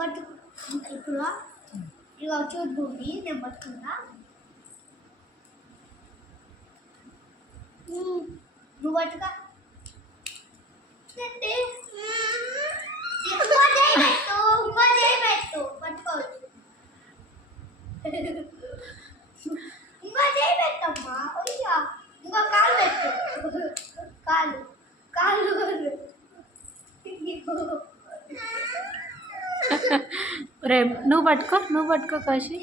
పట్టు ఇప్పుడు ఇక చూడు భూమి నేను పట్టుకున్నా నువ్వు పట్టుక పట్టుకోవచ్చు ఇంకో చేయి పెట్టమ్మా ఇంకో కాలు పెట్టు కాలు కాలు రే నువ్వు పట్టుకో కౌశి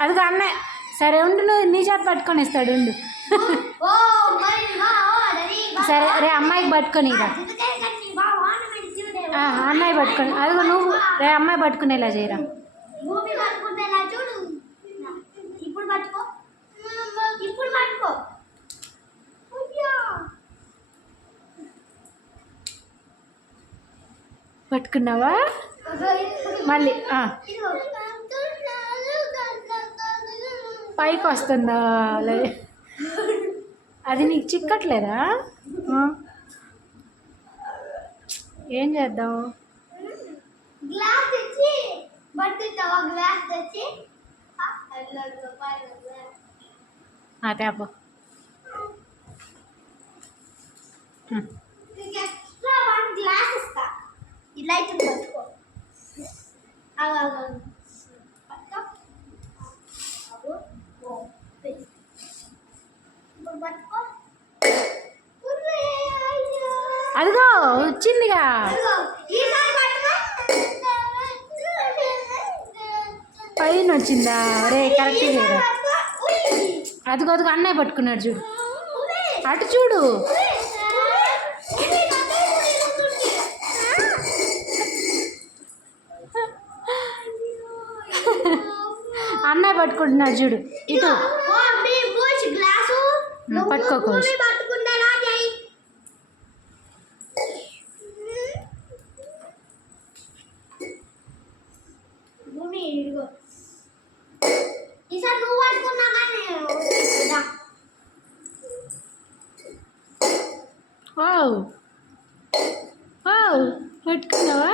అదిగో అన్నయ్య సరే ఉండు నువ్వు నీ చేత పట్టుకొని ఇస్తాడు ఉండు సరే రే అమ్మాయికి పట్టుకొని ఇరా అన్నయ్య పట్టుకొని అదిగో నువ్వు రే అమ్మాయి పట్టుకునేలా చేయరా ఇప్పుడు పట్టుకో ఇప్పుడు పట్టుకో పట్టుకున్నావా మళ్ళీ పైకి వస్తుందా అది నీకు చిక్కట్లేదా ఏం చేద్దాం గ్లాస్ తెచ్చి పట్టుతావా గ్లాస్ తెచ్చి తేపో ఎక్స్ట్రా వన్ గ్లాస్ ఇస్తా ఇలా అయితే పట్టుకో అదిగో వచ్చిందిగా పైన వచ్చిందా రే కరెక్ట్ చేయరా అదిగో అదిగో అన్నయ్య పట్టుకున్నాడు చూడు అటు చూడు అన్నయ్య పట్టుకుంటున్నాడు చూడు ఇటు పట్టుకోవచ్చు ఈసారి నువ్వు పట్టుకున్నా పట్టుకున్నావా